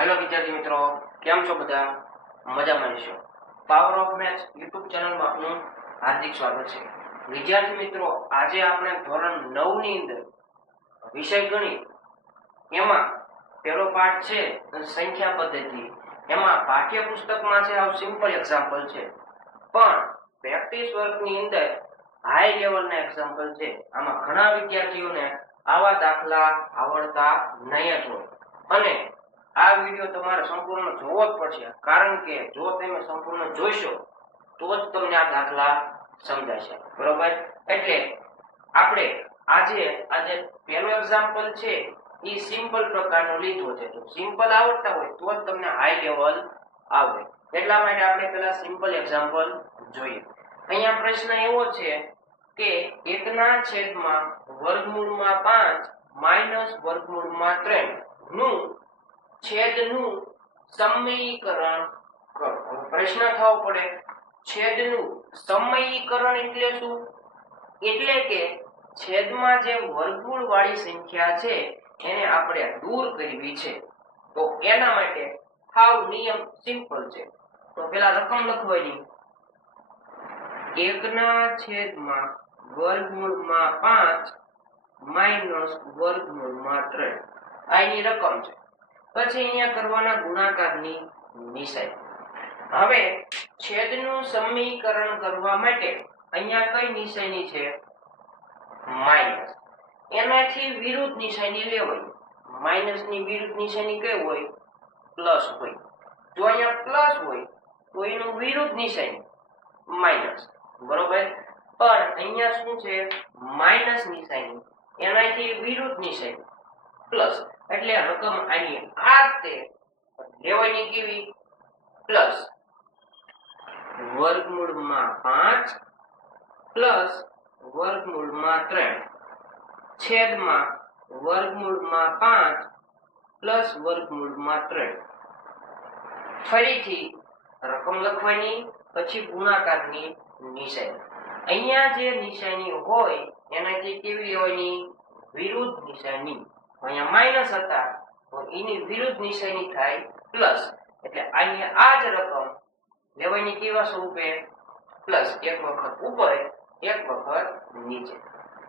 Hello विद्यार्थी मित्रों, केम छो बधा? मजामां छो? Power of maths YouTube channel में आपनु हार्दिक स्वागत है। विद्यार्थी मित्रों, आज आपणे धोरण 9 ની અંદર વિષય ગણિત એમાં પહેલો પાઠ છે સંખ્યા પદ્ધતિ। એમાં પાઠ્યપુસ્તકમાં છે આ સિમ્પલ એક્ઝામ્પલ છે, પણ પ્રેક્ટિસ વર્કની અંદર હાઈ લેવલના એક્ઝામ્પલ છે। આમાં ઘણા વિદ્યાર્થીઓને આવા દાખલા આવડતા નહીં જ હોય અને આ વિડિયો તમારે સંપૂર્ણ જોવો જ પડશે, કારણ કે જો તમે સંપૂર્ણ જોશો તો જ તમને આ દાખલા સમજાશે, બરોબર? એટલે આપણે આજે પહેલો એક્ઝામ્પલ છે એ સિમ્પલ પ્રકારનો લીધો છે। તો સિમ્પલ આવડતા હોય તો જ તમને હાઈ લેવલ આવડે, એટલા માટે આપણે પહેલા સિમ્પલ એક્ઝામ્પલ જોઈએ। અહીંયા પ્રશ્ન એવો છે કે 1/5 માઈનસ વર્ગમૂળમાં 3 નું છેદનું સમયીકરણ કરો। પ્રશ્ન થવો પડે, છેદનું સમયીકરણ એટલે શું? એટલે કે છેદમાં જે વર્ગમૂળ વાળી સંખ્યા છે એને આપણે દૂર કરવી છે। તો એના માટે હાવ નિયમ સિમ્પલ છે। તો પેલા રકમ લખવાની, 1/5 માઈનસ વર્ગમૂળમાં 3 આ એની રકમ છે। પછી અહીંયા કરવાના ગુણાકારની નિશાની। હવે છેદનું સમીકરણ કરવા માટે અહીંયા કઈ નિશાની છે? માઈનસ। એનાથી વિરુદ્ધ નિશાની લેવાની। માઈનસ ની વિરુદ્ધ નિશાની કઈ હોય? પ્લસ હોય। જો અહીંયા પ્લસ હોય તો એનું વિરુદ્ધ નિશાની માઈનસ, બરોબર? પણ અહીંયા શું છે? માઈનસ નિશાની, એનાથી વિરુદ્ધ નિશાની પ્લસ, એટલે રકમ આની આ તે લેવાની કેવી? પ્લસ વર્ગમૂળમાં 5 પ્લસ વર્ગમૂળમાં 3 છેદમાં વર્ગમૂળમાં 5 પ્લસ વર્ગમૂળમાં 3। ફરીથી રકમ લખવાની, પછી ગુણાકારની નિશાની। અહીંયા જે નિશાની હોય એનાથી કેવી લેવાની? વિરુદ્ધ નિશાની। અહીંયા માઈનસ હતા તો એની વિરુદ્ધ નિશાની થાય પ્લસ, એટલે અહીંયા આ જ રકમ લેવાની કેવા સ્વરૂપે? પ્લસ, એક વખત ઉપર એક વખત નીચે।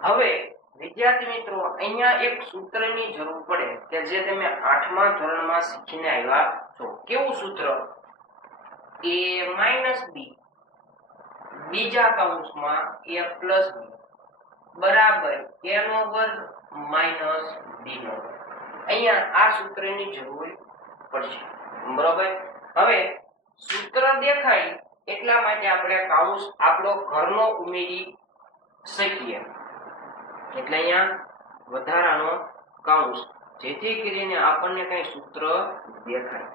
હવે વિદ્યાર્થી મિત્રો, અહીંયા એક સૂત્રની જરૂર પડે કે જે તમે 8મા ધોરણમાં શીખીને આવ્યા છો। કેવું સૂત્ર? a - b બીજા કૌંસમાં a + b બરાબર a નો વર્ગ માઈનસ b નો વર્ગ। અહીંયા આ સૂત્રની જરૂર પડશે, બરોબર? હવે સૂત્ર દેખાય એટલા માટે આપણે કૌંસ આપણો ઘરનો ઉમેરી શકીએ, એટલે અહીંયા વધારાનો કૌંસ, જેથી કરીને આપણને કઈ સૂત્ર દેખાય।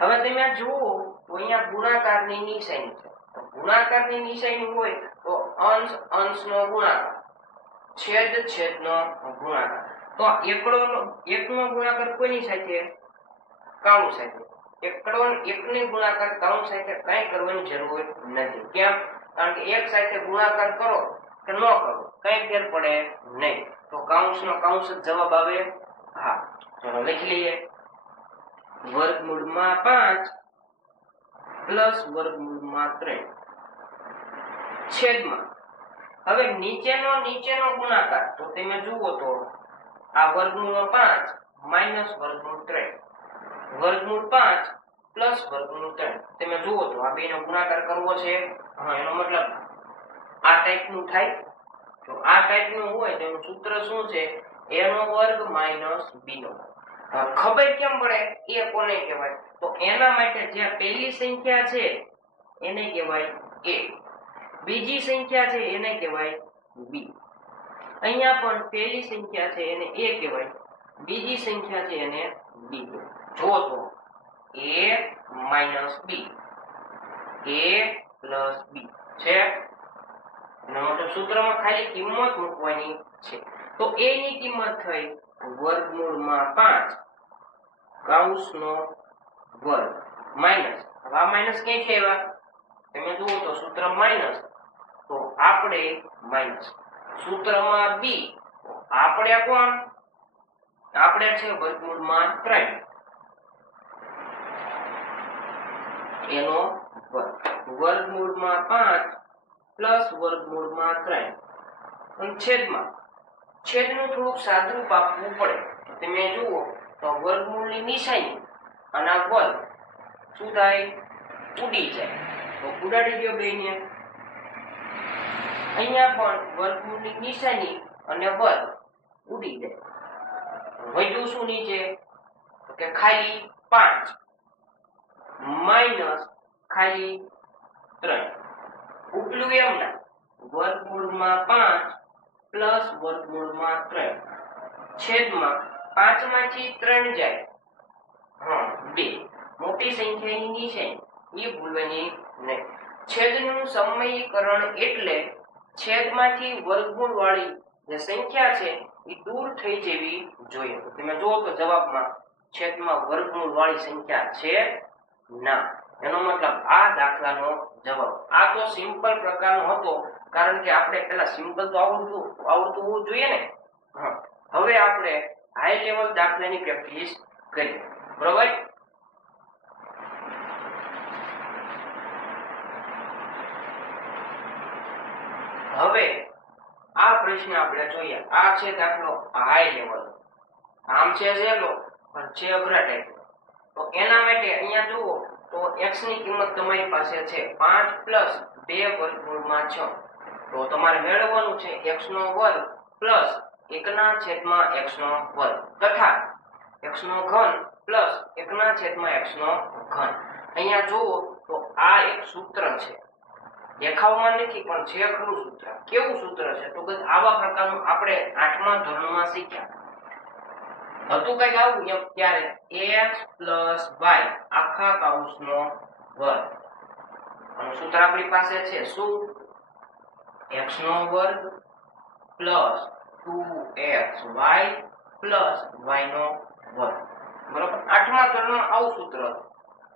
હવે તમે જુઓ તો અહીંયા ગુણાકારની નિશાની છે। ગુણાકારની નિશાની હોય તો અંશ અંશનો ગુણાકાર, છેદ છેદનો ગુણાકાર। તો એકનો ગુણાકાર કોની સાથે? કૌંસ સાથે। એકની ગુણાકાર કૌંસ સાથે કઈ કરવાની જરૂર નથી। કેમ? કારણ કે એક સાથે ગુણાકાર કરો કે ન કરો કઈ ફેર પડે નહીં। તો કૌંસનો કૌંસ જ જવાબ આવે। હા, ચલો લખી લઈએ, વર્ગમૂળમાં 5 પ્લસ વર્ગમૂળમાં 3 છેદમાં, હવે નીચેનો ગુણાકાર તો તમે જુઓ તો આ વર્ગમૂળ 5 માઈનસ વર્ગમૂળ 3, વર્ગમૂળ 5 પ્લસ વર્ગમૂળ 3, તમે જુઓ તો આ બેનો ગુણાકાર કરવો છે। હા, એનો મતલબ આ ટાઈપનું થાય। તો આ ટાઈપનું હોય તો એનું સૂત્ર શું છે? a નો વર્ગ માઈનસ b નો વર્ગ। ખબર કેમ પડે એ કોને કહેવાય? તો એના માટે જે પહેલી સંખ્યા છે એને કહેવાય a, બીજી સંખ્યા છે એને કહેવાય b। અહીંયા પણ પહેલી સંખ્યા છે એને a કહેવાય, બીજી સંખ્યા છે એને b કહેવાય। જો તો a - b, a + b છે, એનો મતલબ સૂત્રમાં ખાલી કિંમત મૂકવાની છે। તો a ની કિંમત થઈ વર્ગમૂળમાં 5 કૌંસનો વર્ગ માઈનસ, હવે આ માઈનસ ક્યાંથી આવ્યા? તમે જુઓ તો સૂત્ર માઈનસ, તો આપણે માઈનસ, સૂત્રમાં b, આપણે કોણ? આપણે છે વર્ગમૂળમાં 3, એનો વર્ગ વર્ગમૂળમાં 5 પ્લસ વર્ગમૂળમાં 3 અને છેદનું થોડુંક સાદું રૂપ આપવું પડે. તમે જુઓ તો વર્ગમૂળની નિશાની અને આ વર્ગ શું થાય? ઉડી જાય. તો ઉડાડી દો બેને. અહીંયા પણ વર્ગમૂળની નિશાની અને વર્ગ ઉડી જાય. વધ્યું શું નીચે? તો કે ખાલી 5 માઈનસ ખાલી 3. ઉપલું એમના વર્ગમૂળમાં 5 પ્લસ વર્ગમૂળમાં 3 છેદમાં 5 માંથી 3 જાય 2. મોટી સંખ્યાની નિશાની એ ભૂલવાની નહીં. છેદનું સમયીકરણ એટલે છેદમાંથી વર્ગમૂળ વાળી જે સંખ્યા છે એ દૂર થઈ જવી જોઈએ. તમે જુઓ તો જવાબમાં છેદમાં વર્ગમૂળ વાળી સંખ્યા છે ના. એનો મતલબ આ દાખલાનો જવાબ. આ તો સિમ્પલ પ્રકારનો હતો કારણ કે આપણે પેલા સિમ્પલ તો આવડતું હોવું જોઈએ ને. હવે આપણે હાઈ લેવલ દાખલાની પ્રેક્ટિસ કરીએ. બરાબર? હવે આ પ્રશ્ન આપણે જોઈએ. આ છે દાખલો હાઈ લેવલ. આમ છે સહેલો પણ છે અઘરા ટાઈપ. તો એના માટે અહીંયા જુઓ તો x ની કિંમત તમારી પાસે છે 5 પ્લસ 2 વર્ગમૂળમાં 6. તો તમારે મેળવવાનું છે x નો વર્ગ પ્લસ 1 ના છેદમાં x નો વર્ગ તથા x નો ઘન પ્લસ 1 ના છેદમાં x નો ઘન. અહીંયા જુઓ તો આ એક સૂત્ર છે. દેખાવમાં નથી પણ છે ખરું સૂત્ર. કેવું સૂત્ર છે? તો બસ આવા પ્રકારનું આપણે 8મા ધોરણમાં શીખ્યા હતું કઈક આવું એમ. ત્યારે x y આખા કૌંસનો વર્ગ અને સૂત્ર આપણી પાસે છે શું? x નો વર્ગ પ્લસ 2xy પ્લસ y નો વર્ગ. બરાબર? 8મા ધોરણમાં આવું સૂત્ર હતું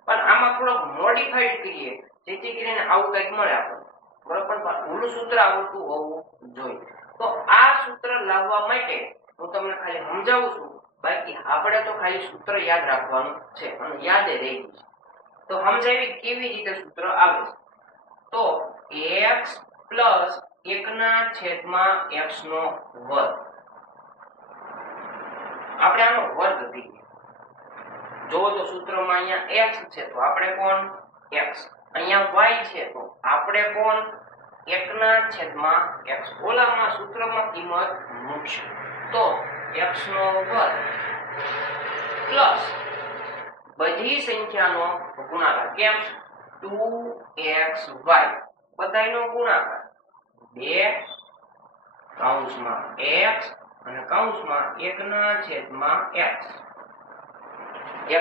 પણ આમાં થોડોક મોડિફાઈડ કરીએ જેથી કરીને આવું કંઈક મળે આપણને. બરાબર? પણ મૂળ સૂત્ર આવડતું હોવું જોઈએ. તો આ સૂત્ર લાવવા માટે હું તમને ખાલી સમજાવું છું. બાકી આપણે તો ખાલી સૂત્ર યાદ રાખવાનું છે અને યાદ રહી ગયું છે. તો સમજાવી કેવી રીતે સૂત્ર આવે છે. તો x પ્લસ 1 ના છેદમાં x નો વર્ગ. આપણે આનો વર્ગ કહીએ. જો તો સૂત્રમાં અહીંયા x છે તો આપણે કોણ x. અહીંયા y છે તો આપણે કોણ 1 ના છેદમાં x. ઓલામાં સૂત્રમાં કિંમત મૂકશું તો x નો વર્ગ પ્લસ બધી સંખ્યાનો ગુણાકાર. કેમ? 2xy બધાયનો ગુણાકાર 2 કૌંસમાં x અને કૌંસમાં 1 ના છેદમાં x.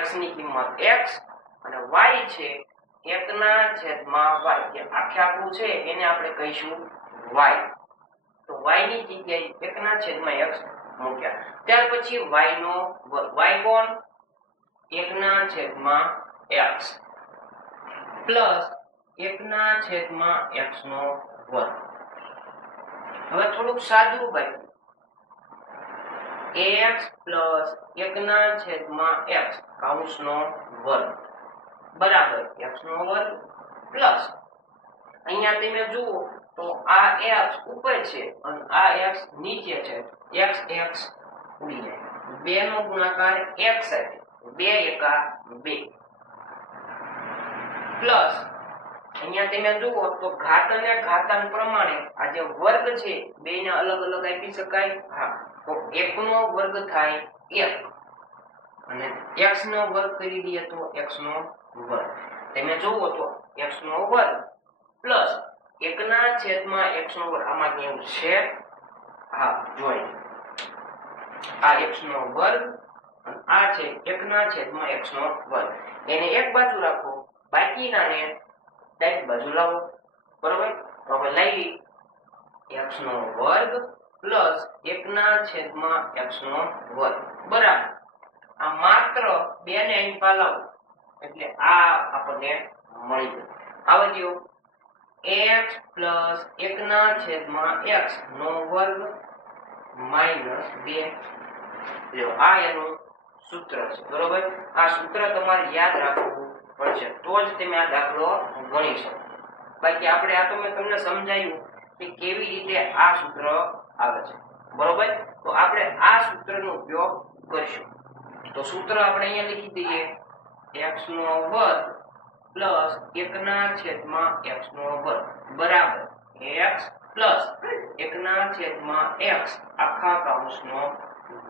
x ની કિંમત x અને y છે 1 ના છેદમાં y. જે આખે આખું છે એને આપણે કહીશું y. તો y ની જગ્યાએ 1 ના છેદમાં x મૂક્યા. ત્યાર પછી y નો વર્ગ. y કોણ? 1 ના છેદમાં x પ્લસ 1 ના છેદમાં x નો વર્ગ. હવે થોડુંક સાદું બાકી. x પ્લસ 1 ના છેદમાં x કૌંસનો વર્ગ બરાબર x નો વર્ગ પ્લસ અહીંયા તમે જુઓ તો આ x ઉપર છે અને આ x નીચે છે. x ઉડી જાય. 2 નો ગુણાકાર x સાથે 2 એકા 2 પ્લસ અહીંયા તમે જુઓ તો ઘાત અને ઘાતાંક પ્રમાણે આ જે વર્ગ છે બેને અલગ અલગ આપી શકાય. હા, તો 1 નો વર્ગ થાય 1 અને x નો વર્ગ કરી દઈએ તો x નો વર્ગ. તમે જુઓ તો x નો વર્ગ પ્લસ 1 ના છેદમાં x નો વર્ગ. આમાં કેવું છે? હા, જોઈ આ x નો વર્ગ અને આ છે 1 ના છેદમાં x નો વર્ગ. એને એક બાજુ રાખો, બાકીનાને ડાબી બાજુ લાવો. બરોબર? તો હવે લાવી x નો વર્ગ પ્લસ 1 ના છેદમાં x નો વર્ગ બરાબર. આ માત્ર 2 ને અહીં પાલાવો એટલે આ આપણને મળી ગયું. આવે જો x પ્લસ 1 ના છેદમાં x નો વર્ગ માઈનસ 2. લ્યો આ એનું સૂત્ર છે. બરોબર? આ સૂત્ર તમારે યાદ રાખવું પડશે તો જ તમે આ દાખલો ગણી શકો. બાકી આપણે આ તો મેં તમને સમજાવ્યું કે કેવી રીતે આ સૂત્ર આવે છે, બરોબર. તો આપણે આ સૂત્રનો ઉપયોગ કરીશું. તો સૂત્ર આપણે અહીંયા લીખી દઈએ, x નો વર્ગ પ્લસ 1 ના છેદમાં x નો વર્ગ બરાબર x પ્લસ 1 ના છેદમાં x આખા કૌંસનો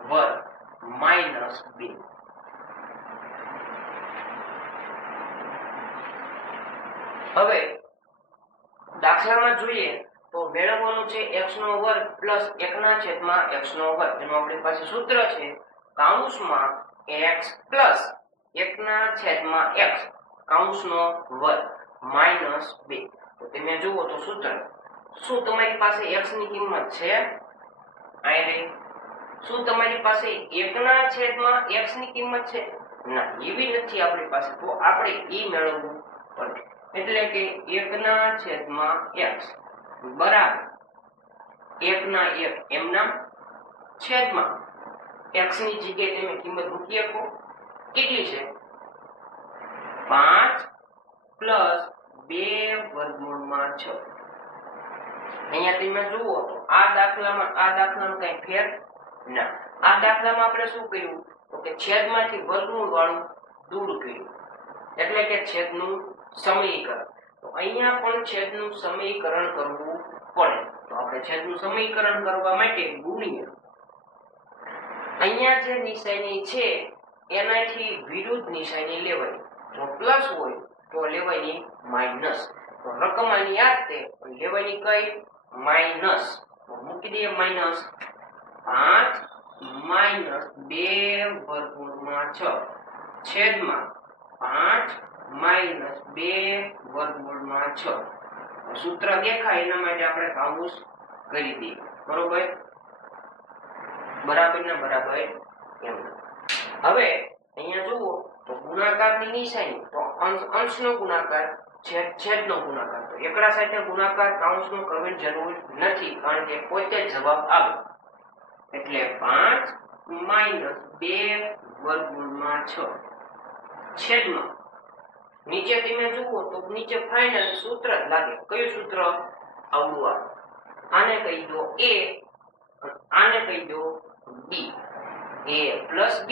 વર્ગ માઈનસ 2. હવે દાખલામાં જોઈએ તો મેળવવાનું છે x નો વર્ગ પ્લસ 1 ના છેદમાં x નો વર્ગ. એનું આપણી પાસે સૂત્ર છે કૌંસમાં x પ્લસ 1 ના છેદમાં x કૌંસનો વર્ગ માઈનસ 2. તો તમે જુઓ તો સૂત્ર શું તમારી પાસે x ની કિંમત છે અહીં? શું તમારી પાસે 1 ના છેદમાં x ની કિંમત છે? ના, એવી નથી આપણી પાસે. તો આપણે ઈ મેળવવું પડે. એટલે કે 1 ના છેદમાં x બરાબર 1 ના 1 એમના છેદમાં x ની જગ્યાએ તમે કિંમત મૂકી શકો. કેટલી છે? 5 પ્લસ 2 વર્ગમૂળમાં 6. અહીંયા તમે જુઓ તો આ દાખલામાં કઈ ફેર ના. આ દાખલામાં આપણે શું કર્યું તો કે છેદમાંથી વર્ગમૂળ વાળું દૂર કર્યું, એટલે કે છેદનું સમીકરણ. તો અહીંયા પણ છેદનું સમીકરણ કરવું પડે. તો આપણે છેદનું સમીકરણ કરવા માટે ગુણ્યા અહીંયા જે નિશાની છે એનાથી વિરુદ્ધ નિશાની લેવાય. જો પ્લસ હોય તો લેવાની માઈનસ. તો રકમ આની યાદ છે લેવાની કઈ? માઈનસ. તો મૂકી દઈએ માઈનસ 5 માઈનસ 2 વર્ગમૂળમાં 6 છેદમાં 5 માઈનસ 2 વર્ગમૂળમાં 6. સૂત્ર દેખાય એના માટે આપણે કૌંસ કરી દઈએ, બરોબર. બરાબર ને બરાબર એમ. હવે અહીંયા જુઓ તો ગુણાકારની નિશાની તો અંશનો ગુણાકાર છેદનો ગુણાકાર. તો એકડા સાથે ગુણાકાર કૌંસનો કરવાની જરૂર નથી કારણ કે પોતે જવાબ આવે. એટલે 5 માઈનસ 2 વર્ગમૂળમાં 6 છેદમાં નીચે તમે જુઓ તો નીચે ફાઇનલ સૂત્ર જ લાગે. કયું સૂત્ર? આવડું. આને કહી દો a, આને કહી દો b. a plus b,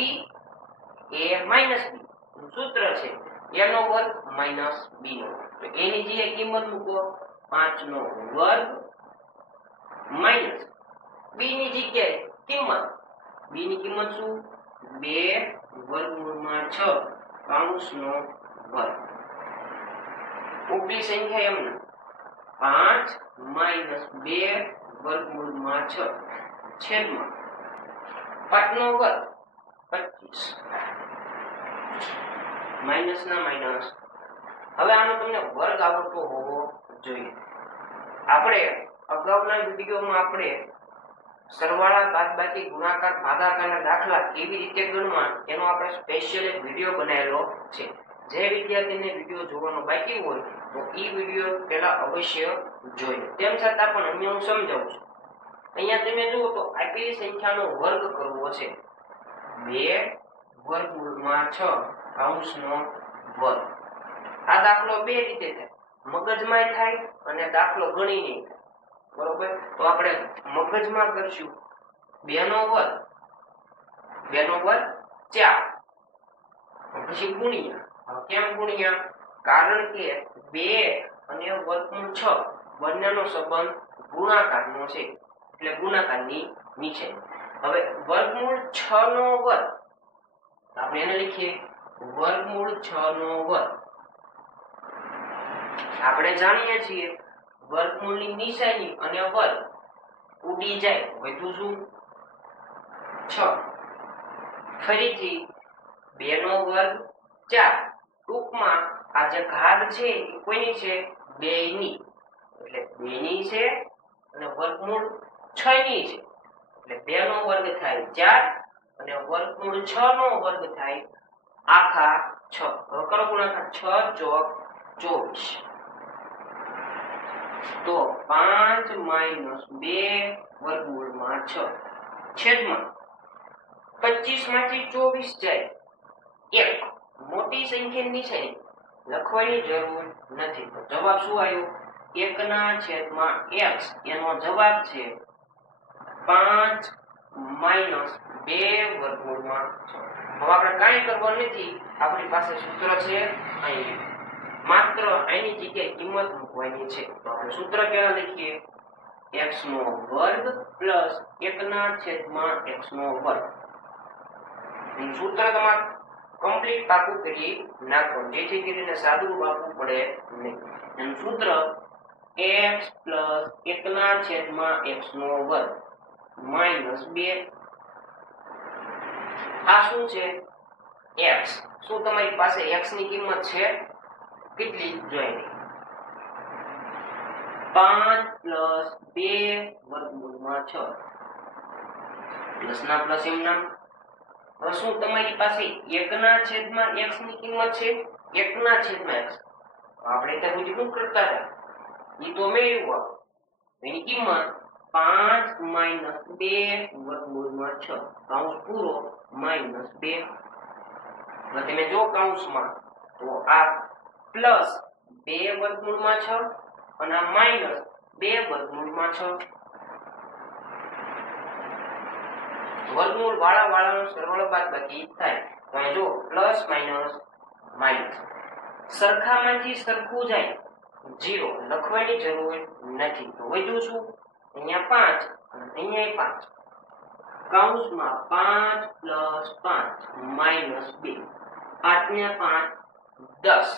a minus b. સૂત્ર છે a નો વર્ગ માઈનસ b નો વર્ગ. તો એની જે કિંમત મૂકો 5 નો વર્ગ માઈનસ b ની જગ્યાએ કિંમત b ની કિંમત શું? 2 વર્ગમૂળમાં 6 કૌંસનો વર્ગ. ઉપલી સંખ્યા એમને 5 માઈનસ 2 વર્ગમૂળમાં 6 છેદમાં 5 નો વર્ગ 25 માઈનસ ના માઈનસ. હવે આનો તમને વર્ગ આવડતો હોવો જોઈએ. આપણે અગાઉના વિડીયોમાં આપણે સરવાળા બાદબાકી ગુણાકાર ભાગાકારના દાખલા કેવી રીતે ગણવા એનો આપણે સ્પેશિયલ એક વિડીયો બનાવેલો છે. જે વિદ્યાર્થીને વિડીયો જોવાનો બાકી હોય તો ઈ વિડીયો પહેલા અવશ્ય જોઈએ. તેમ છતાં પણ અહીંયા હું સમજાવું છું. અહીંયા તમે જુઓ તો આપેલી સંખ્યાનો વર્ગ કરવો છે 2 વર્ગમૂળમાં 6 કૌંસનો વર્ગ. આ દાખલો બે રીતે થાય, મગજમાં થાય અને દાખલો ગણીને થાય, બરોબર. તો આપણે મગજમાં કરશું 2 નો વર્ગ 4 પછી ગુણ્યા. કેમ ગુણ્યા? કારણ કે 2 અને વર્ગમૂળ 6 બંનેનો સંબંધ ગુણાકારનો છે એટલે ગુણાકારની નીચે. હવે વર્ગમૂળ 6 નો વર્ગ આપણે એને લીખીએ વર્ગમૂળ 6 નો વર્ગ. આપણે જાણીએ છીએ વર્ગમૂળની નિશાની અને વર્ગ ઉડી જાય વધુ શું 6. ફરીથી 2 નો વર્ગ 4. ટૂંકમાં આ જે ઘાત છે એ કોઈની છે? 2 ની. એટલે 2 ની છે અને વર્ગમૂળ 6 ની છે એટલે 2 નો વર્ગ થાય 4 અને વર્ગમૂળ 6 નો વર્ગ થાય આખા 6. હવે કરો ગુણાકાર 6 ચોક 24. તો 5 માઈનસ 2 વર્ગમૂળમાં 6 છેદમાં 25 માંથી 24 જાય 1. મોટી સંખ્યાની નિશાની લખવાની જરૂર નથી. તો જવાબ શું આવ્યો? 1/x એનો જવાબ છે 5 માઈનસ 2 વર્ગમૂળમાં 6. હવે આપણે કાંઈ કરવાનું નથી, આપણી પાસે સૂત્ર છે અહીં, માત્ર આની જગ્યાએ કિંમત મૂકવાની છે. તો આપણે સૂત્ર કેવા લખીએ? x નો વર્ગ પ્લસ 1/x નો વર્ગ. સૂત્ર તમારે કમ્પ્લીટ પાકું કરી નાખવાનું, જેથી કરીને સાદું આપવું પડે નહીં. એનું સૂત્ર x પ્લસ 1/x નો વર્ગ માઈનસ 2. આ શું છે? x. શું તમારી પાસે x ની કિંમત છે? કેટલી જોઈ? 5 પ્લસ 2 વર્ગમૂળમાં 6. પ્લસ ના પ્લસ એમ નામ. હવે શું તમારી પાસે 1/x ની કિંમત છે? 1/x. આપણે ત્યાં સુધી શું કરતા હતા? એ તો મેળવ્યું. એની કિંમત 5 માઈનસ 2 વર્ગમૂળમાં 6 કૌંસ પૂરો માઈનસ 2. હવે તમે જો કૌંસમાં, તો આ પ્લસ 2 વર્ગમૂળમાં 6 અને આ માઈનસ 2 વર્ગમૂળમાં 6. વર્ગમૂળ વાળાનો સરવાળો બાદબાકી થાય. તો અહીં જો પ્લસ માઈનસ માઈનસ સરખામાંથી સરખું જાય 0, લખવાની જરૂર નથી. તો વધ્યું શું? અહીંયા 5 અને અહીંયા 5. કૌંસમાં 5 પ્લસ 5 માઈનસ 2. 5 ને 5 10.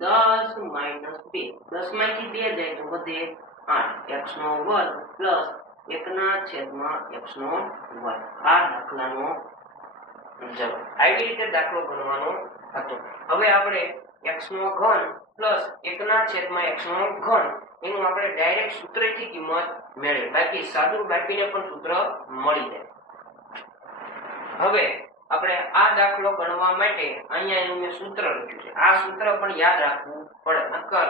10 માઈનસ 2. 10 માંથી 2 જાય તો વધે 8. x નો વર્ગ પ્લસ 1/x નો વર્ગ. આ દાખલાનો જવાબ. આવી રીતે દાખલો ગણવાનો હતો. હવે આપણે x નો ઘન પ્લસ 1/x નો ઘન એનું આપણે ડાયરેક્ટ સૂત્રથી કિંમત મેળવીએ. બાકી સાદું બાકીને પણ સૂત્ર મળી જાય. હવે આપણે આ દાખલો ગણવા માટે અહીંયા એનું મેં સૂત્ર લખ્યું છે. આ સૂત્ર પણ યાદ રાખવું પડે. નકર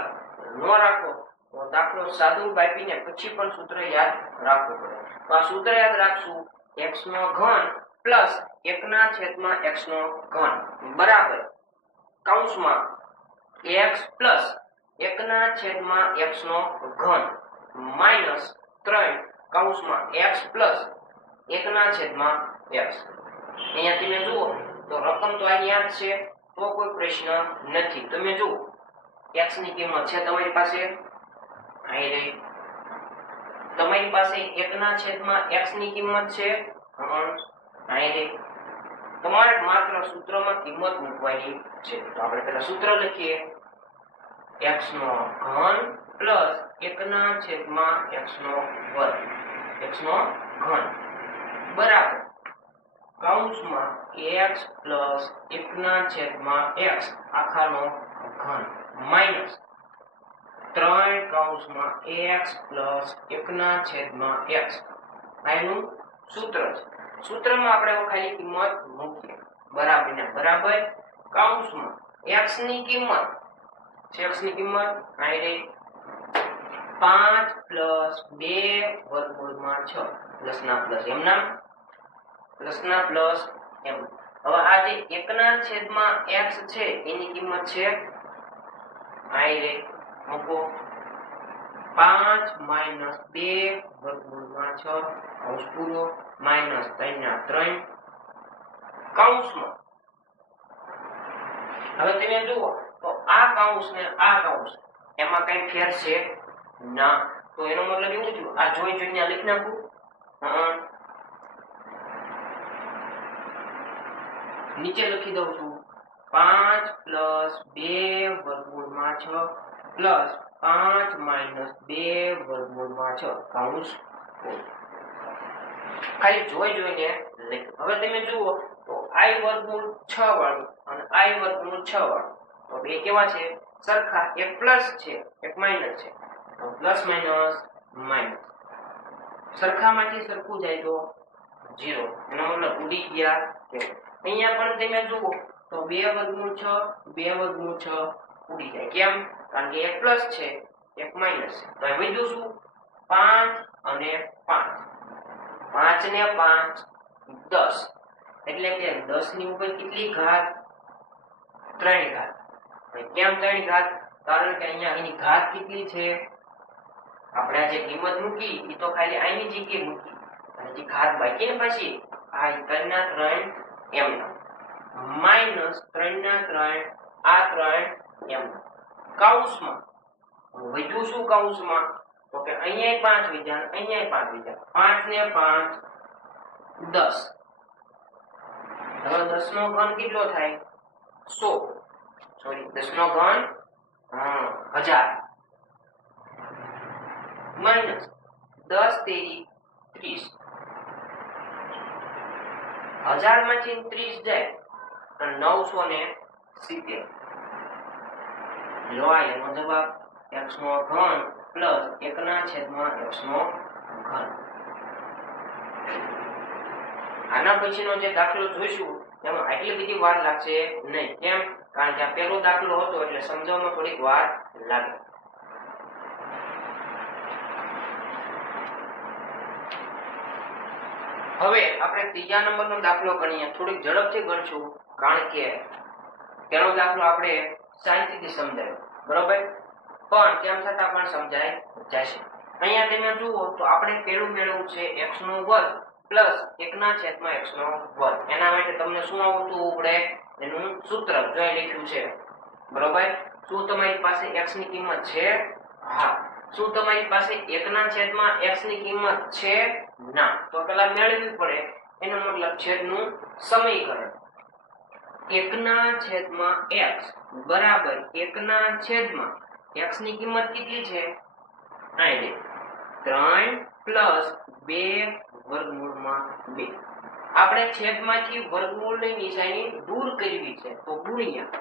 ન રાખો તો દાખલો સાદું બાકીને પછી પણ સૂત્ર યાદ રાખવું પડે. તો આ સૂત્ર યાદ રાખશું. x નો ઘન પ્લસ 1/x નો ઘન બરાબર કૌંસમાં x પ્લસ 1/x નો ઘન માઈનસ 3 કૌંસમાં x પ્લસ 1/x. અહીંયા તમે જુઓ તો રકમ તો આ યાદ છે, તો કોઈ પ્રશ્ન નથી. તમે જુઓ x ની કિંમત છે તમારી પાસે, અહીં રહી. તમારી પાસે 1/x ની કિંમત છે, અહીં રહી. તમારે માત્ર સૂત્રમાં કિંમત મૂકવાની છે. તો આપણે પહેલા સૂત્ર લખીએ. x નો ઘન પ્લસ 1/x નો વર્ગ. x નો ઘન બરાબર કૌંસમાં x પ્લસ 1/x આખાનો ઘન માઈનસ 3 કૌંસમાં x પ્લસ 1/x. આનું સૂત્ર છે. સૂત્રમાં આપણે ખાલી કિંમત મૂકીએ. બરાબર ને બરાબર કૌંસમાં x ની કિંમત અહીં રહી 5 પ્લસ 2 વર્ગમૂળમાં 6. પ્લસ ના પ્લસ એમ નામ, પ્લસ ના પ્લસ એમ. હવે આ જે 1/x છે એની કિંમત છે અહીં રહી. મૂકો 5 માઈનસ 2 વર્ગમૂળમાં 6 કૌંસ પૂરો માઈનસ 3 ના 3 કૌંસમાં. હવે તમે જુઓ તો આ કૌંસ ને આ કૌંસ એમાં કઈ ફેર છે ના. તો એનો મતલબ એવું થયું, આ જોઈને લખી નાખું. નીચે લખી દઉં છું 5 પ્લસ 2 વર્ગમૂળમાં 6 પ્લસ 5 માઈનસ 2 વર્ગમૂળમાં 6 કૌંસ પૂરો. ખાલી જોઈને લખો. હવે તમે જુઓ તો i વર્ગમૂળ 6 વાળું અને i વર્ગમૂળ 6 વાળું તો બે કેવા છે? સરખા. એક પ્લસ છે એક માઈનસ છે. તો પ્લસ માઈનસ માઈનસ સરખામાંથી સરખું જાય તો 0. એનો મતલબ ઉડી ગયા છે. અહીંયા પણ તમે જુઓ તો 2 વર્ગમૂળ 6 ઉડી જાય. કેમ? કારણ કે એક પ્લસ છે એક માઈનસ છે. તો અહીં વધ્યું શું? 5 અને 5. 5 ને 5 10. એટલે કે 10 ની ઉપર કેટલી ઘાત? 3 ઘાત. કેમ 3 ઘાત? કારણ કે અહીંયા એની ઘાત કેટલી છે? આપણે આ જે કિંમત મૂકી એ તો ખાલી આની જગ્યાએ મૂકી અને જે ઘાત બાકી ને પછી આ 3/3 એમ માઈનસ 3/3 આ 3 એમ કૌંસમાં વધ્યું શું કૌંસમાં? તો કે અહીંયા 5 વિધાન અહીંયા 5 વિધાન 5 ને 5 10. હવે 10 નો ઘન કેટલો થાય? 100. સોરી 10 નો ઘન 1000 માઈનસ 10 તેરી 30. 1000 માંથી 30 જાય તો 970. લો આ એનો જવાબ x નો ઘન પ્લસ 1/x નો ઘન. આના પછીનો જે દાખલો જોઈશું એમાં આટલી બધી વાર લાગશે નહીં. કેમ? કારણ કે આ પહેલો દાખલો હતો એટલે સમજવામાં થોડીક વાર લાગે. હવે આપણે ત્રીજા નંબરનો દાખલો ગણીએ. થોડીક ઝડપથી ગણશું કારણ કે પહેલો દાખલો આપણે શાંતિથી સમજાયો, બરોબર? પણ તેમ છતાં પણ સમજાય જશે. અહીંયા તમે જુઓ તો આપણે પહેલું મેળવવું છે x નો વર્ગ પ્લસ 1/x નો વર્ગ. એના માટે તમને શું આવતું પડે? એનું સૂત્ર જોઈ લખ્યું છે, બરોબર? શું તમારી પાસે x ની કિંમત છે? હા. શું તમારી પાસે 1/x ની કિંમત છે? ના. તો પેલા મેળવવી પડે. એનો મતલબ છેદનું સમીકરણ 1/x બરાબર 1/x ની કિંમત કેટલી છે? અહીં 3 પ્લસ 2 વર્ગમૂળમાં 2. આપણે છેદમાંથી વર્ગમૂળની નિશાની દૂર કરવી છે તો ગુણ્યા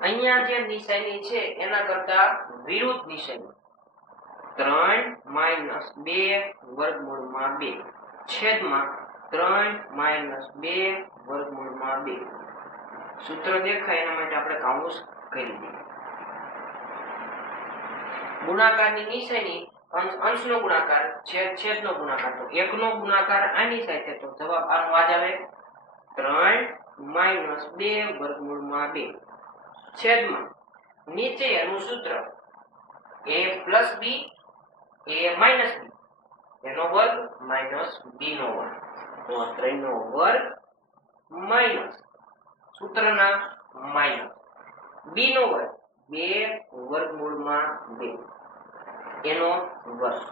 અહીંયા જે નિશાની છે એના કરતા વિરુદ્ધ નિશાની 3 માઈનસ 2 વર્ગમૂળમાં 2 છેદમાં 3 માઈનસ 2 વર્ગમૂળમાં 2. સૂત્ર દેખાય એના માટે આપણે કૌંસ કરી દઈએ. ગુણાકારની નિશાની અંશનો ગુણાકાર છેદનો ગુણાકાર. તો 1 નો ગુણાકાર આની સાથે તો જવાબ આનો આ જ આવે 3 માઈનસ 2 વર્ગમૂળમાં 2 છેદમાં નીચે એનું સૂત્ર a plus b a minus b એનો વર્ગ માઈનસ b નો વર્ગ. તો 3 નો વર્ગ માઈનસ સૂત્રના માઈનસ b નો વર્ગ 2 વર્ગમૂળમાં 2 એનો વર્ગ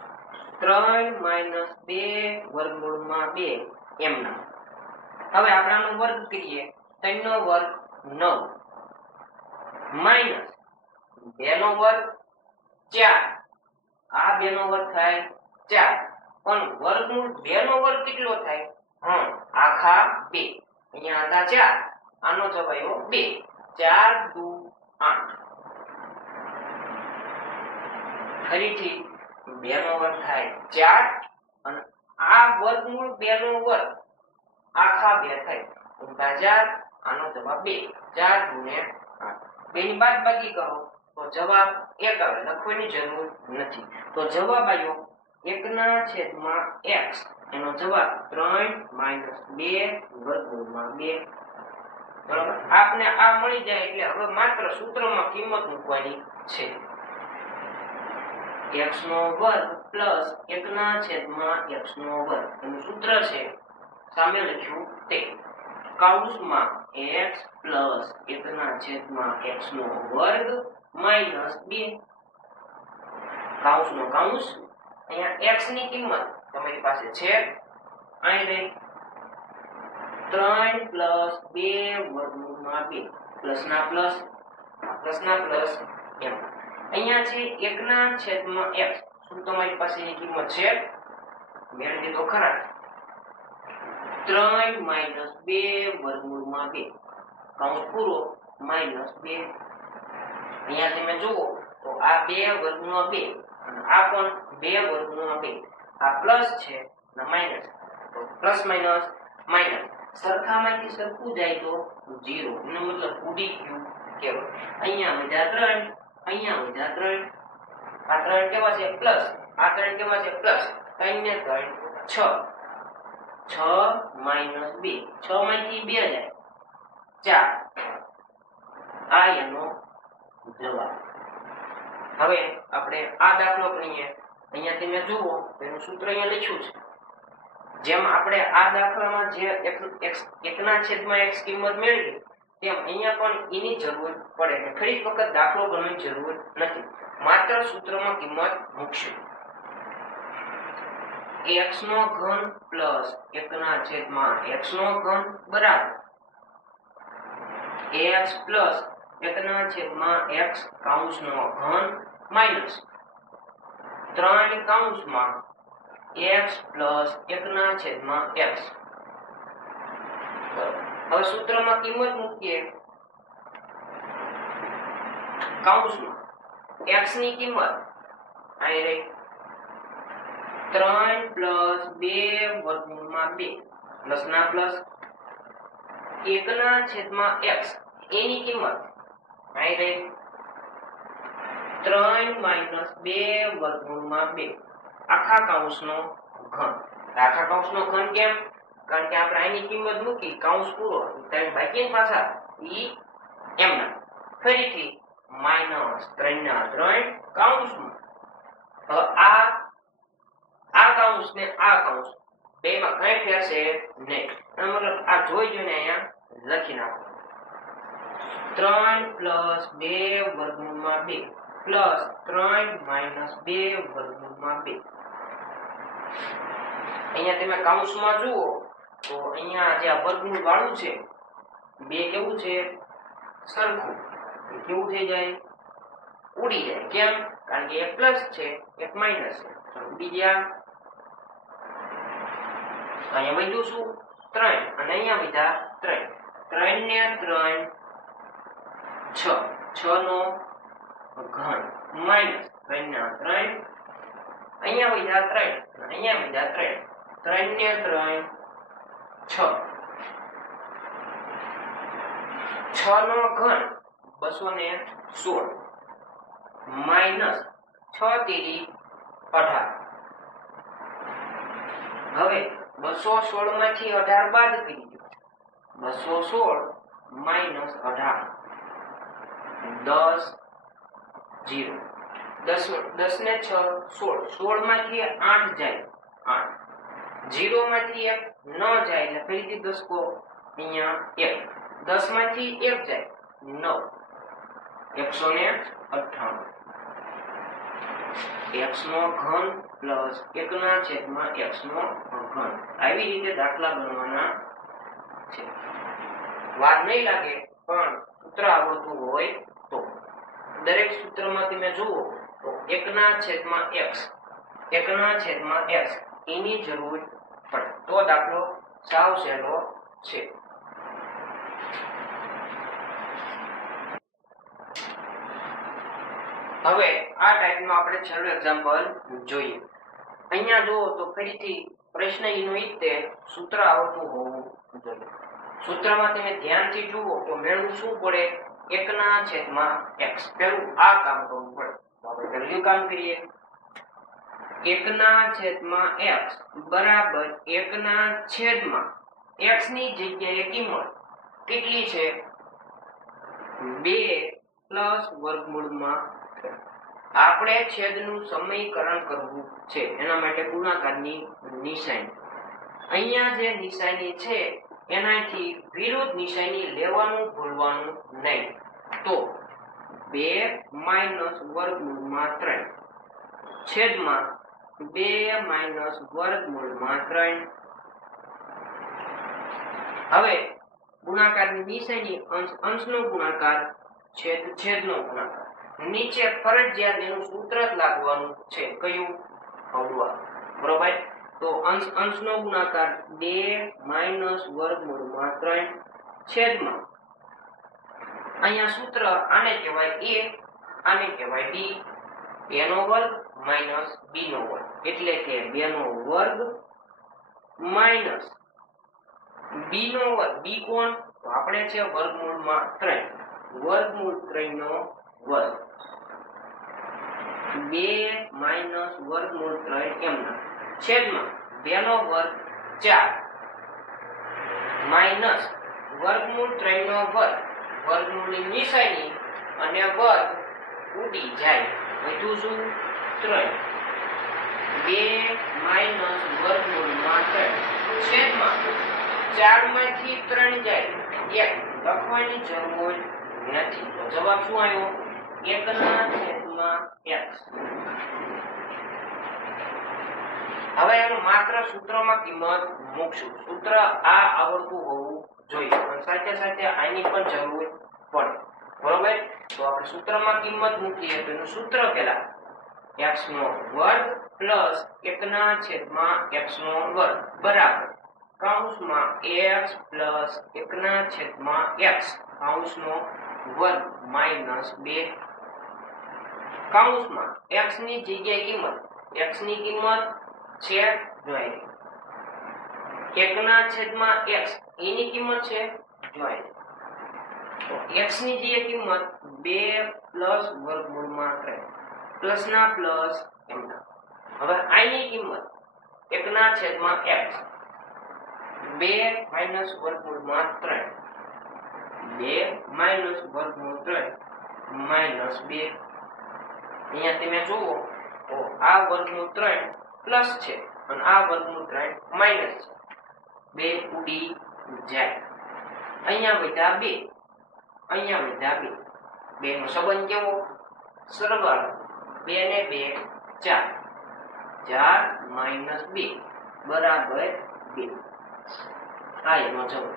3 માઈનસ 2 વર્ગમૂળમાં 2 એમના. હવે આપણે આનો વર્ગ કરીએ 3 નો વર્ગ 9 માઈનસ 2 નો વર્ગ 4. આ 2 નો વર્ગ થાય 4 પણ વર્ગમૂળ 2 નો વર્ગ કેટલો થાય? આખા 2. અહીંયા હતા 4 આનો જવાબ આવ્યો 2. 4 દુ 8. ફરીથી 2 નો વર્ગ થાય 4 અને આ વર્ગમૂળ 2 નો વર્ગ આખા 2 થાય 4. આનો જવાબ 2. 4 ગુણ્યા 8. બેની બાદબાકી કરો તો જવાબ 1 આવે. લખવાની જરૂર નથી. તો જવાબ આવ્યો 1/x એનો જવાબ 3 માઈનસ 2 વર્ગમૂળમાં 2. બરાબર? આપને આ મળી જાય એટલે હવે માત્ર સૂત્રમાં કિંમત મૂકવાની છે. x નો વર્ગ પ્લસ 1/x નો વર્ગ એનું સૂત્ર છે સામે લખ્યું તે કૌંસમાં x પ્લસ 1/x નો વર્ગ માઈનસ 2 કૌંસનો કૌંસ. અહીંયા x ની કિંમત તમારી પાસે છે અહીં રહી 3 પ્લસ 2 વર્ગમૂળમાં 2 પ્લસના પ્લસ એમ. અહીંયા છે 1/x. શું તમારી પાસે એની કિંમત છે? મેળવી તો ખરા 3 માઈનસ 2 વર્ગમૂળમાં 2 કૌંસ પૂરો માઈનસ 2. અહીંયા તમે જુઓ તો આ 2 વર્ગમૂળમાં 2 અને આ પણ 2 વર્ગમૂળમાં 2. આ પ્લસ છે અને માઈનસ. તો પ્લસ માઈનસ માઈનસ સરખામાંથી સરખું જાય તો 0 એનો મતલબ ઉડી ગયું કહેવાય. અહીંયા વધ્યા 3 અહીંયા વધ્યા 3. આ 3 કેવા છે? પ્લસ. આ 3 કેવા છે? પ્લસ. 3 ને 3 6. 6 માઈનસ 2. 6 માંથી 2 જાય 4. આ એનો જવાબ. હવે આપણે આ દાખલો કરીએ. અહીંયા તમે જુઓ એનું સૂત્ર અહીંયા લખ્યું છે. જેમ આપણે આ દાખલામાં જે એકના છેદમાં x કિંમત મેળવી તેમ અહીંયા પણ એની જરૂર પડે છે. ફરી વખત દાખલો ગણવાની જરૂર નથી, માત્ર સૂત્રમાં કિંમત મૂકશું. x નો ઘન પ્લસ 1 છેદમાં x નો ઘન બરાબર x પ્લસ 1 છેદમાં x કૌંસનો ઘન માઇનસ 3 કૌંસમાં x પ્લસ 1 છેદમાં x. હવે સૂત્રમાં કિંમત મૂકીએ. કૌંસમાં x ની કિંમત અહીં રહી 3 પ્લસ 2 વર્ગમૂળમાં 2 પ્લસ ના પ્લસ 1 છેદમાં x એની કિંમત અહીં રહી 3 માઇનસ 2 વર્ગમૂળમાં 2 આખા કૌંસનો ઘન. આખા કૌંસનો ઘન કેમ? કારણ કે આપણે આની કિંમત મૂકી કૌંસ પૂરો ત્યારે બાકીની પાછા ઈ એમના ફરીથી માઇનસ 3 ના 3 કૌંસમાં. હવે આ કૌંસ ને આ કૌંસ બેમાં કઈ ફેર છે નહીં. એનો મતલબ આ જોઈ જોઈને અહીંયા લખી નાખો 3 પ્લસ 2 વર્ગમૂળમાં 2 પ્લસ 3 માઇનસ 2 વર્ગમૂળમાં 2. અહીંયા તમે કૌંસમાં જુઓ તો અહીંયા જે આ વર્ગમૂળ વાળું છે 2 કેવું છે સરખું કેવું થઈ જાય ઉડી જાય. કેમ? કારણ કે એક પ્લસ છે એક માઇનસ છે તો ઉડી ગયા. અહીંયા વધ્યું શું 3 અને અહીંયા વધ્યા 3. 3 ને 3 6 6 નો ઘન માઇનસ 3 ના 3 અહીંયા વધ્યા 3 અહીંયા વધ્યા 3 3 ને 3 6 6 નો ઘન 216 માઇનસ 6 તેરી 18. હવે 216 માંથી 18 બાદ કરી દો 216 માઇનસ 18 10 0 10 ને 6 16 16 માંથી 8 જાય 8 0 માંથી 1 ન જાય એટલે ફરીથી 10 કો અહીંયા 1 10 માંથી 1 જાય 9 198 x નો ઘન પ્લસ 1 છેદમાં x નો ઘન. આવી રીતે દાખલા ગણવાના છે. વાર નહીં લાગે પણ સૂત્ર આવડતું હોય તો. દરેક સૂત્રમાં તમે જુઓ તો 1 છેદમાં x 1 છેદમાં x એની જરૂર પડે તો દાખલો સાવ સહેલો છે. હવે આ ટાઈપનું આપણે છેલ્લું એક્ઝામ્પલ જોઈએ. અહીંયા જુઓ તો ફરીથી પ્રશ્ન એનો ઈ તે સૂત્ર આવડતું હોવું જોઈએ. સૂત્રમાં તમે ધ્યાનથી જુઓ તો મેળવું શું પડે 1 છેદમાં x. પેલું આ કામ કરવું પડે તો આપણે પહેલું કામ કરીએ. 1 છેદમાં x બરાબર 1 છેદમાં x ની જગ્યાએ કિંમત કેટલી છે 2 પ્લસ વર્ગમૂળમાં. આપણે છેદનું સમીકરણ કરવું છે એના માટે ગુણાકારની નિશાની. અહીંયા જે નિશાની છે એનાથી વિરુદ્ધ નિશાની લેવાનું ભૂલવાનું નહીં. તો 2 માઇનસ વર્ગમૂળમાં 3 છેદમાં 2 માઇનસ વર્ગમૂળમાં 3. હવે ગુણાકારની નિશાની અંશનો ગુણાકાર છેદનો ગુણાકાર. નીચે ફરજિયાત એનું સૂત્ર જ લાગવાનું છે. કયું? અવળું. બરોબર. તો અંશનો ગુણાકાર 2 માઇનસ વર્ગમૂળમાં 3 છેદમાં અહીંયા સૂત્ર આને કહેવાય a આને કહેવાય b. a નો વર્ગ માઇનસ b નો વર્ગ એટલે કે 2 નો વર્ગ માઇનસ b નો વર્ગ. b કોણ? તો આપણે છે વર્ગમૂળમાં 3 વર્ગમૂળ 3 નો વર્ગ 2 માઇનસ વર્ગમૂળ 3 એમના છેદમાં 2 નો વર્ગ 4 માઇનસ વર્ગમૂળ 3 નો વર્ગ વર્ગમૂળની નિશાની અને વર્ગ ઉડી જાય, વધ્યું શું 3 2 માઈનસ વર્ગમૂળમાં 3 છેદમાં 4 માંથી 3 જાય 1 લખવાની જરૂર નથી, તો જવાબ શું આવ્યો 1 ના છેદમાં x। હવે એનું માત્ર સૂત્રમાં કિંમત મૂકશું, સૂત્ર આ આવડતું હોવું જોઈએ અને સાથે સાથે આની પણ જરૂર પડે, બરોબર। તો આપણે સૂત્રમાં કિંમત મૂકીએ તો એનું સૂત્ર પેલા x નો વર્ગ પ્લસ 1 ના છેદમાં x નો વર્ગ બરાબર કૌંસમાં x પ્લસ 1 ના છેદમાં x કૌંસનો વર્ગ માઈનસ 2 કૌંસમાં x ની જગ્યાએ કિંમત x ની કિંમત છે જોઈ 1 ના છેદમાં x એની કિંમત છે જોઈ તો x ની જગ્યાએ કિંમત 2 પ્લસ વર્ગમૂળમાં 3 પ્લસ ના પ્લસ એમના। હવે i ની કિંમત 1 ના છેદમાં x 2 માઈનસ વર્ગમૂળમાં 3 2 માઈનસ વર્ગમૂળ 3 માઈનસ 2 અહીંયા તમે જુઓ તો આ વર્ગમૂળ 3 પ્લસ છે અને આ વર્ગમૂળ 3 માઈનસ છે, 2 ઉડી જાય, અહીંયા વધ્યા 2 અહીંયા વધ્યા 2 બે નો સંબંધ કેવો સરવાળો 2 ને 2 4 4 માઈનસ 2 બરાબર 2 આ એનો જવાબ।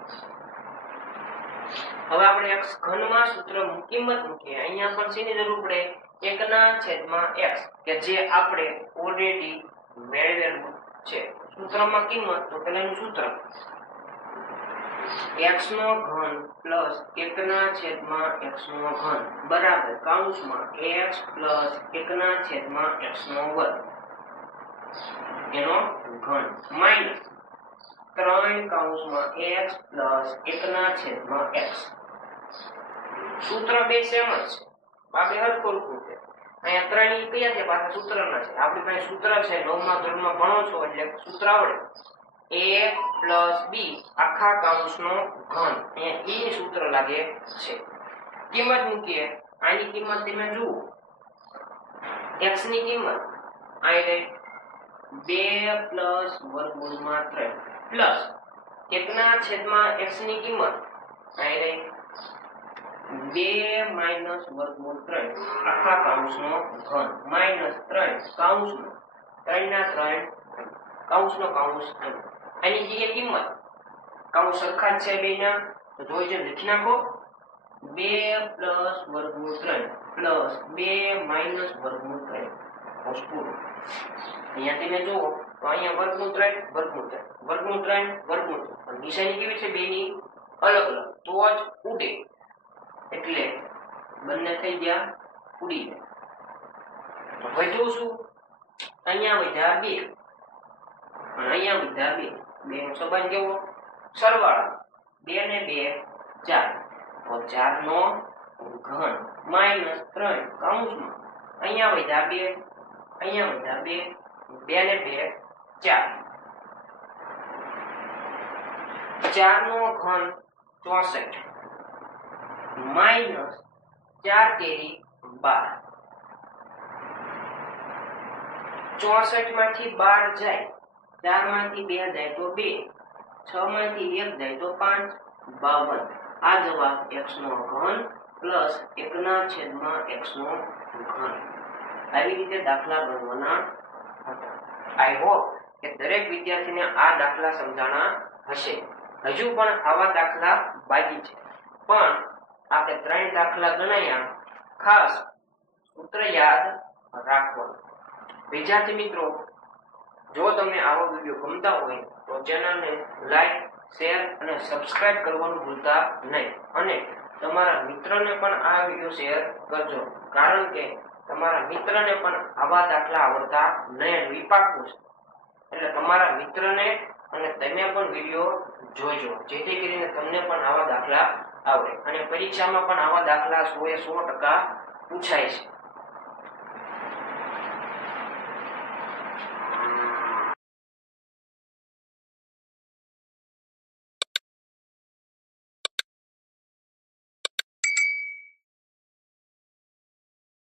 હવે આપણે x ઘનમાં સૂત્ર કિંમત મૂકીએ, અહીંયા પણ શેની જરૂર પડે 1 ના છેદમાં x કે જે આપણે ઓલરેડી મેળવેલું છે, સૂત્રમાં કિંમત તો પહેલાનું સૂત્ર x નો ઘન પ્લસ 1 ના છેદમાં x નો ઘન બરાબર કૌંસમાં x પ્લસ 1 ના છેદમાં x નો વર્ગ એનો ઘન માઈનસ 3 કૌંસમાં x પ્લસ 1 ના છેદમાં x સૂત્ર બે સેમ જ છે, બાકી હરખું છે। અહીંયા 3 ઈ કયા છે પાછા સૂત્રના છે, આપણી પાસે સૂત્ર છે 9મા ધોરણમાં ભણો છો એટલે સૂત્ર આવડે a પ્લસ b આખા કૌંસનો ઘન, અહીંયા ઈ સૂત્ર લાગે છે। કિંમત મૂકીએ, આની કિંમત તમે જુઓ x ની કિંમત આઈ 2 પ્લસ વર્ગમૂળમાં 3 પ્લસ 1 ના છેદમાં x ની કિંમત આઈ 2 માઈનસ વર્ગમૂળ 3 આખા કૌંસનો ઘન માઈનસ 3 કૌંસનો 3 ના 3 કૌંસનો કૌંસ આની જે કિંમત કૌંસ સરખા જ છે બેના તો જોઈજો લખી નાખો 2 પ્લસ વર્ગમૂળ 3 પ્લસ 2 માઈનસ વર્ગમૂળ 3 કૌંસ પૂરું। અહીંયા તમે જુઓ તો અહીંયા વર્ગમૂળ 3 વર્ગમૂળ 3 વર્ગમૂળ 3 વર્ગમૂળ 3 નિશાની કેવી છે બેની અલગ અલગ તો જ ઉડે એટલે બંને થઈ ગયા ઉડી ગયા, તો વધ્યું શું અહીંયા વધ્યા 2 અને અહીંયા વધ્યા 2 બે નો સંબંધ કેવો સરવાળો 2 ને 2 4 તો 4 નો ઘન માઈનસ 3 કૌંસમાં અહીંયા વધ્યા 2 અહીંયા વધ્યા 2 2 ને 2 4 4 નો ઘન 64 માઈનસ 4 તેરી 12 64 માંથી 12 જાય 4 માંથી 2 જાય તો 2 6 માંથી 1 જાય તો 5 52 આ જવાબ x નો ઘન પ્લસ 1 ના છેદમાં x નો ઘન। આવી રીતે દાખલા ગણવાના હતા। આઈ હોપ કે દરેક વિદ્યાર્થીને આ દાખલા સમજાણા હશે। હજુ પણ આવા દાખલા બાકી છે, પણ આપણે 3 દાખલા ગણાયા, ખાસ સૂત્ર યાદ રાખવાનું। વિદ્યાર્થી મિત્રો, જો તમને આવો વિડિયો ગમતા હોય તો ચેનલને લાઈક શેર અને સબસ્ક્રાઇબ કરવાનું ભૂલતા નહીં અને તમારા મિત્રને પણ આ વિડિયો શેર કરજો, કારણ કે તમારા મિત્રને પણ આવા દાખલા આવડતા નહીં વિપાકવું છે, એટલે તમારા મિત્રને અને તમે પણ વિડિયો જોજો જેથી કરીને તમને પણ આવા દાખલા આવડે અને પરીક્ષામાં પણ આવા દાખલા 100% પૂછાય છે।